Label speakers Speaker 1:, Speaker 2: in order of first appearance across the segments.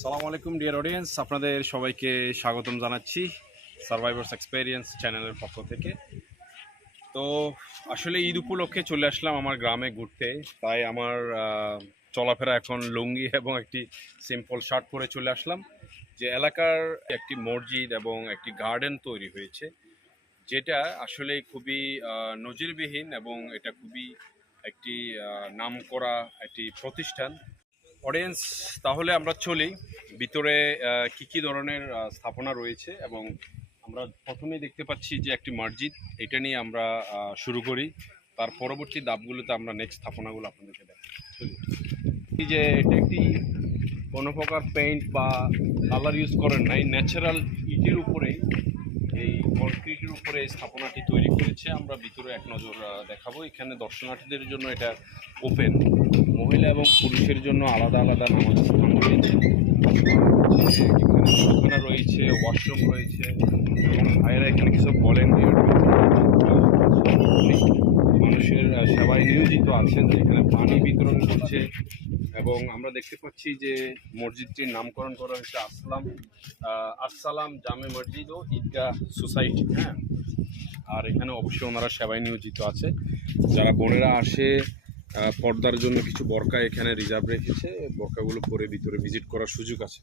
Speaker 1: সালাম আলাইকুম dear audience আপনাদের সবাইকে স্বাগতম জানাচ্ছি সার্ভাইভার্স এক্সপেরিয়েন্স চ্যানেলের পক্ষ থেকে। তো আসলে ঈদ উপলক্ষে চলে আসলাম আমার গ্রামে ঘুরতে। তাই আমার চলাফেরা এখন লুঙ্গি এবং একটি সিম্পল শার্ট পরে চলে আসলাম যে এলাকার একটি মসজিদ এবং একটি গার্ডেন তৈরি হয়েছে যেটা আসলে খুবই নজিরবিহীন এবং এটা খুবই একটি আহ, নামকরা একটি প্রতিষ্ঠান। অডিয়েন্স তাহলে আমরা চলি। ভিতরে কি কি ধরনের স্থাপনা রয়েছে এবং আমরা প্রথমেই দেখতে পাচ্ছি যে একটি মসজিদ। এটা নিয়ে আমরা শুরু করি। তার পরবর্তী ধাপগুলোতে আমরা নেক্সট স্থাপনাগুলো আপনাদেরকে দেখাই এই যে, এটা একটি কোনো প্রকার পেইন্ট বা কালার ইউজ করেন নাই ন্যাচারাল ইটের উপরে এই কনক্রিটের উপরে এই স্থাপনাটি তৈরি করেছে। আমরা ভিতরে এক নজর দেখাবো। এখানে দর্শনার্থীদের জন্য এটা ওপেন মহিলা এবং পুরুষের জন্য আলাদা আলাদা নামাজ স্থান রয়েছে। এখানে রয়েছে ওয়াশরুম রয়েছে। এবং ভাইয়েরা এখানে কিছু বলেন? মানুষের সেবায় নিয়োজিত আছেন, যেখানে পানি বিতরণ করছে এবং আমরা দেখতে পাচ্ছি যে মসজিদটির নামকরণ করা হয়েছে আসলাম আসসালাম জামে মসজিদ ও ঈদগাহ সোসাইটি হ্যাঁ? আর এখানে অবশ্যই ওনারা সেবায় নিয়োজিত আছে। যারা বোনেরা আসে পর্দার জন্য কিছু বরকা এখানে রিজার্ভ রেখেছে, বরকাগুলো পরে ভিতরে ভিজিট করার সুযোগ আছে।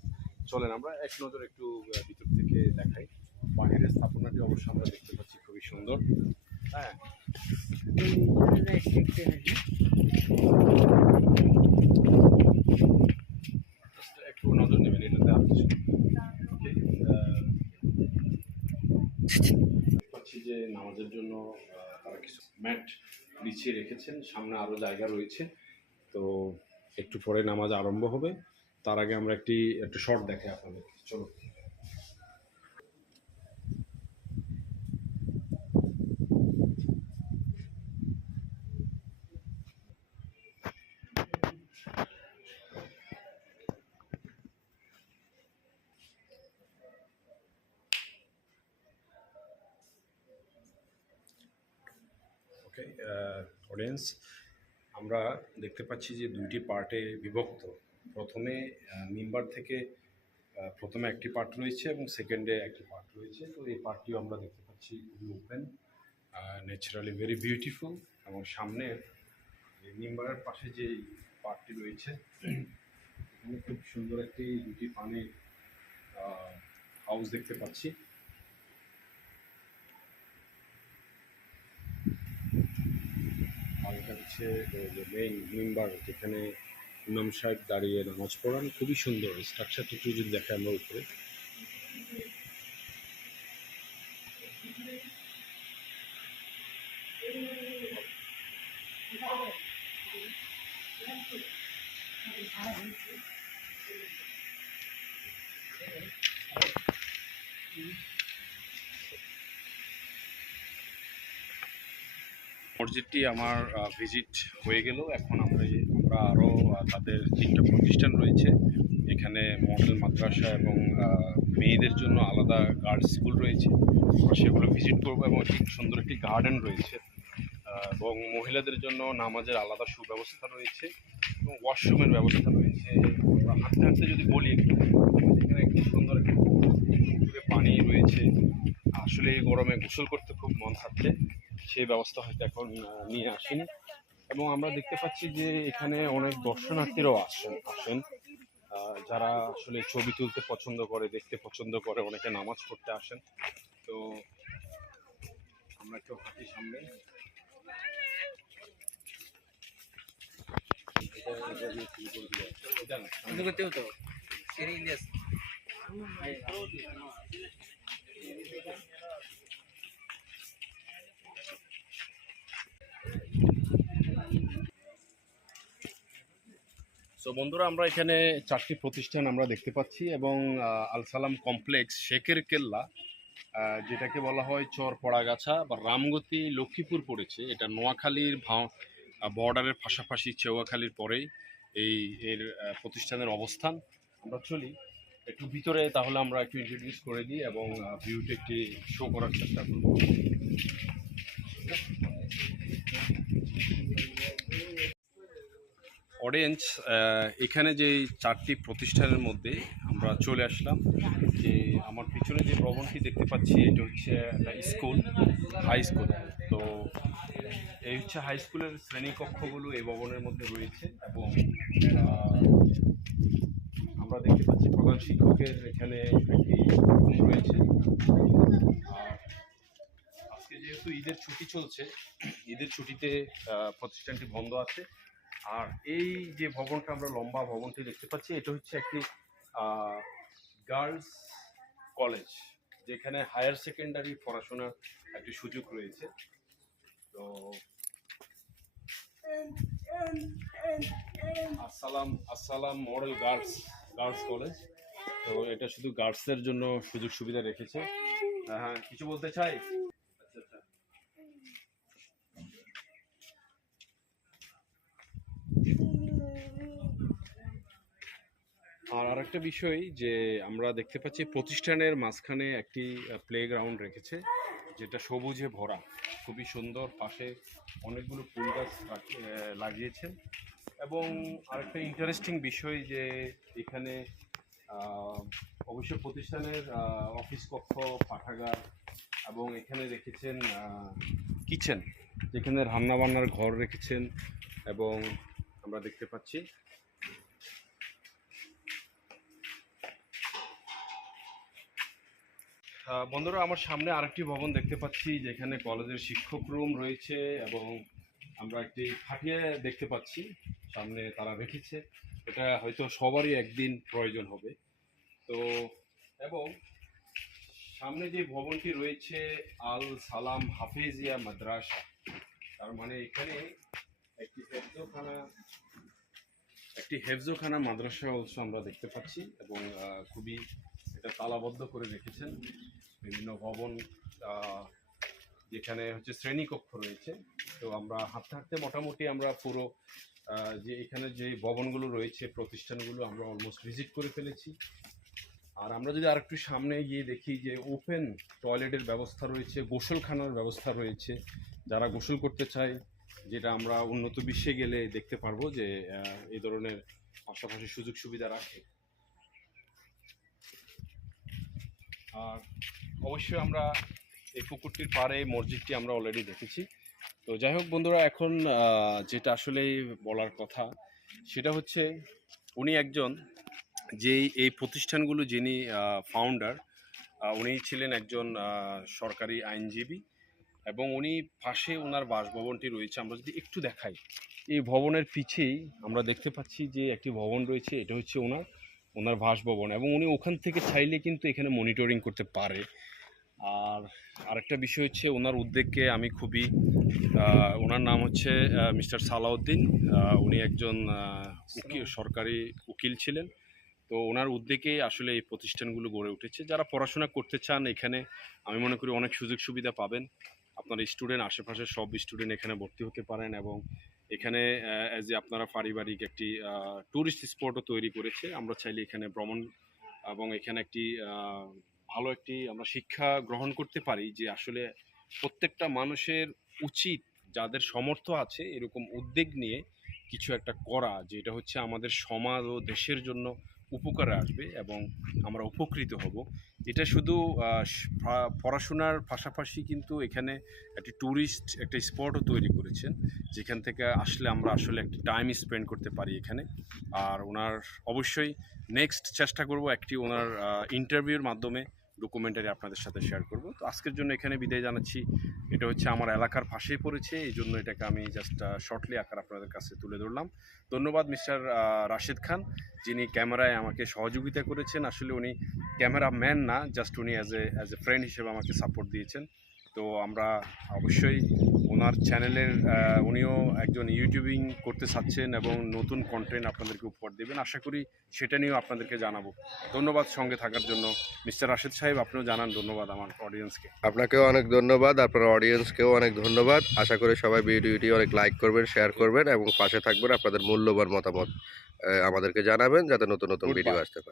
Speaker 1: চলেন আমরা এক নজর একটু ভিতর থেকে দেখাই। বাহিরের স্থাপনাটি অবশ্য আমরা দেখতে পাচ্ছি খুবই সুন্দর। হ্যাঁ একটু নজর নেবেন এটাতে আর কিছু যে নামাজের জন্য তারা কিছু ম্যাট বিছিয়ে রেখেছেন সামনে আরও জায়গা রয়েছে তো একটু পরে নামাজ আরম্ভ হবে। তার আগে আমরা একটি একটা শর্ট দেখাই আপনাদের চলো ওকে অডিয়েন্স আমরা দেখতে পাচ্ছি যে দুইটি পার্টে বিভক্ত। প্রথমে মিম্বার থেকে প্রথমে একটি পার্ট রয়েছে এবং সেকেন্ডে একটি পার্ট রয়েছে। তো এই পার্টটিও আমরা দেখতে পাচ্ছি খুবই ওপেন ন্যাচারালি ভেরি বিউটিফুল এবং সামনে যে মিম্বারের পাশে যে পার্টটি রয়েছে খুব সুন্দর একটি দুটি পানির হাউস দেখতে পাচ্ছি। এটা হচ্ছে যে মেইন মেম্বার যেখানে ইমাম সাহেব দাঁড়িয়ে নামাজ পড়ান, খুবই সুন্দর। স্ট্রাকচার একটু যদি দেখে আমরা উপরে। মসজিদটি আমার ভিজিট হয়ে গেল। এখন আমরা আমরা আরও তাদের তিনটা প্রতিষ্ঠান রয়েছে। এখানে মডেল মাদ্রাসা এবং মেয়েদের জন্য আলাদা গার্লস স্কুল রয়েছে। সেগুলো ভিজিট করব এবং একটি সুন্দর একটি গার্ডেন রয়েছে। এবং মহিলাদের জন্য নামাজের আলাদা সুব্যবস্থা রয়েছে এবং ওয়াশরুমের ব্যবস্থা রয়েছে। আমরা হাঁটতে হাঁটতে যদি বলি এখানে একটি সুন্দর একটি পানি রয়েছে। আসলে এই গরমে গোসল করতে খুব মন থাকছে সেই ব্যবস্থা হয়তো এখন নিয়ে আসেনি। এবং আমরা দেখতে পাচ্ছি যে এখানে অনেক দর্শনার্থীরাও আসেন আসেন। যারা আসলে ছবি তুলতে পছন্দ করে দেখতে পছন্দ করে অনেকে নামাজ পড়তে আসেন। তো আমরা একটু হাঁটি সামনে। এটা- না, সো বন্ধুরা, আমরা এখানে চারটি প্রতিষ্ঠান আমরা দেখতে পাচ্ছি এবং আল সালাম কমপ্লেক্স শেখের কেল্লা যেটাকে বলা হয় চর পড়াগাছা বা রামগতি লক্ষ্মীপুর পড়েছে। এটা নোয়াখালীর বর্ডারের পাশাপাশি চেওয়াখালীর পরেই এই, এর প্রতিষ্ঠানের অবস্থান। আমরা চলি একটু ভিতরে, তাহলে আমরা একটু ইন্ট্রোডিউস করে দিই এবং ভিউটা একটি শো করার চেষ্টা করব। অডিয়েন্স এখানে যে চারটি প্রতিষ্ঠানের মধ্যে আমরা চলে আসলাম, যে আমার পিছনে যে ভবনটি দেখতে পাচ্ছি, এটা হচ্ছে একটা স্কুল, হাই স্কুল। তো এই হচ্ছে হাই স্কুলের শ্রেণীকক্ষগুলো এই ভবনের মধ্যে রয়েছে এবং আমরা দেখতে পাচ্ছি প্রধান শিক্ষকের এখানে একটি রয়েছে। আজকে যেহেতু ঈদের ছুটি চলছে, ঈদের ছুটিতে প্রতিষ্ঠানটি বন্ধ আছে। আর এই যে ভবনটা আমরা লম্বা ভবনটি দেখতে পাচ্ছি, এটা হচ্ছে একটি গার্লস কলেজ, যেখানে হায়ার সেকেন্ডারি পড়াশোনার একটি সুযোগ রয়েছে। তো আসসালাম আসসালাম মডেল গার্লস গার্লস কলেজ। তো এটা শুধু গার্লসদের জন্য সুযোগ সুবিধা রেখেছে। হ্যাঁ কিছু বলতে চাই? আর আরেকটা বিষয় যে আমরা দেখতে পাচ্ছি প্রতিষ্ঠানের মাঝখানে একটি প্লে গ্রাউন্ড রেখেছে, যেটা সবুজে ভরা। খুবই সুন্দর, পাশে অনেকগুলো ফুল গাছ লাগিয়েছেন এবং আরেকটা ইন্টারেস্টিং বিষয় যে এখানে অবশ্য প্রতিষ্ঠানের অফিস কক্ষ, পাঠাগার এবং এখানে রেখেছেন কিচেন যেখানে রান্নাবান্নার ঘর রেখেছেন এবং আমরা দেখতে পাচ্ছি বন্ধুরা, আমার সামনে আরেকটি ভবন দেখতে পাচ্ছি, যেখানে কলেজের শিক্ষক রুম রয়েছে এবং আমরা একটি খাটিয়ে দেখতে পাচ্ছি, সামনে তারা রেখেছে। এটা হয়তো সবারই একদিন প্রয়োজন হবে। তো, এবং সামনে যে ভবনটি রয়েছে, আল সালাম হাফেজিয়া মাদ্রাসা, তার মানে এখানে একটি হেফজোখানা একটি হেফজোখানা মাদ্রাসা অবশ্য আমরা দেখতে পাচ্ছি এবং খুবই এটা তালাবদ্ধ করে রেখেছেন। বিভিন্ন ভবন যেখানে হচ্ছে শ্রেণীকক্ষ রয়েছে। তো আমরা হাঁটতে হাঁটতে মোটামুটি আমরা পুরো যে এখানে যে ভবনগুলো রয়েছে, প্রতিষ্ঠানগুলো আমরা অলমোস্ট ভিজিট করে ফেলেছি। আর আমরা যদি আরেকটু সামনে গিয়ে দেখি যে ওপেন টয়লেটের ব্যবস্থা রয়েছে, গোসলখানার ব্যবস্থা রয়েছে। যারা গোসল করতে চায়, যেটা আমরা উন্নত বিশ্বে গেলে দেখতে পারব যে এই ধরনের পাশাপাশি সুযোগ সুবিধা রাখে। আর অবশ্যই আমরা এই পুকুরটির পাড়ে মসজিদটি আমরা অলরেডি দেখেছি। তো যাই হোক বন্ধুরা, এখন যেটা আসলে বলার কথা, সেটা হচ্ছে উনি একজন যেই এই প্রতিষ্ঠানগুলো যিনি ফাউন্ডার উনি ছিলেন একজন সরকারি আইনজীবী এবং উনি পাশে ওনার বাসভবনটি রয়েছে। আমরা যদি একটু দেখাই, এই ভবনের পিছেই আমরা দেখতে পাচ্ছি যে একটি ভবন রয়েছে, এটা হচ্ছে ওনার ওনার বাসভবন এবং উনি ওখান থেকে চাইলে কিন্তু এখানে মনিটরিং করতে পারে। আর আরেকটা বিষয় হচ্ছে ওনার উদ্যোগকে আমি খুবই ওনার নাম হচ্ছে মিস্টার সালাউদ্দিন। উনি একজন উকিল, সরকারি উকিল ছিলেন। তো ওনার উদ্যোগেই আসলে এই প্রতিষ্ঠানগুলো গড়ে উঠেছে। যারা পড়াশোনা করতে চান এখানে, আমি মনে করি অনেক সুযোগ সুবিধা পাবেন। আপনার স্টুডেন্ট আশেপাশের সব স্টুডেন্ট এখানে ভর্তি হতে পারেন এবং এখানে অ্যাজ এ আপনারা পারিবারিক একটি ট্যুরিস্ট স্পটও তৈরি করেছে। আমরা চাইলে এখানে ভ্রমণ এবং এখানে একটি ভালো একটি আমরা শিক্ষা গ্রহণ করতে পারি যে আসলে প্রত্যেকটা মানুষের উচিত যাদের সমর্থ আছে এরকম উদ্যোগ নিয়ে কিছু একটা করা, যেটা হচ্ছে আমাদের সমাজ ও দেশের জন্য উপকারে আসবে এবং আমরা উপকৃত হব। এটা শুধু পড়াশোনার পাশাপাশি কিন্তু এখানে একটি ট্যুরিস্ট একটা স্পটও তৈরি করেছেন। যেখান থেকে আসলে আমরা আসলে একটি টাইম স্পেন্ড করতে পারি এখানে। আর ওনার অবশ্যই নেক্সট চেষ্টা করব একটি ওনার ইন্টারভিউর মাধ্যমে ডকুমেন্টারি আপনাদের সাথে শেয়ার করব। তো আজকের জন্য এখানে বিদায় জানাচ্ছি। এটা হচ্ছে আমার এলাকার পাশেই পড়েছে, এই জন্য এটাকে আমি জাস্ট শর্টলি আকার আপনাদের কাছে তুলে ধরলাম। ধন্যবাদ মিস্টার রাশেদ খান, যিনি ক্যামেরায় আমাকে সহযোগিতা করেছেন। আসলে উনি ক্যামেরা ম্যান না জাস্ট উনি as a as a friend হিসেবে আমাকে সাপোর্ট দিয়েছেন। তো আমরা অবশ্যই ওনার চ্যানেলের উনিও একজন ইউটিউবিং করতে চাচ্ছেন এবং নতুন কন্টেন্ট আপনাদেরকে উপহার দেবেন। আশা করি সেটা নিয়েও আপনাদেরকে জানাব। ধন্যবাদ সঙ্গে থাকার জন্য। মিস্টার রাশেদ সাহেব আপনিও জানান ধন্যবাদ আমার অডিয়েন্সকে
Speaker 2: আপনাকেও অনেক ধন্যবাদ আপনার অডিয়েন্সকেও অনেক ধন্যবাদ। আশা করি সবাই ভিডিওটি অনেক লাইক করবেন শেয়ার করবেন এবং পাশে থাকবেন আপনাদের মূল্যবান মতামত আমাদেরকে জানাবেন যাতে নতুন নতুন. ভিডিও আসতে পারে।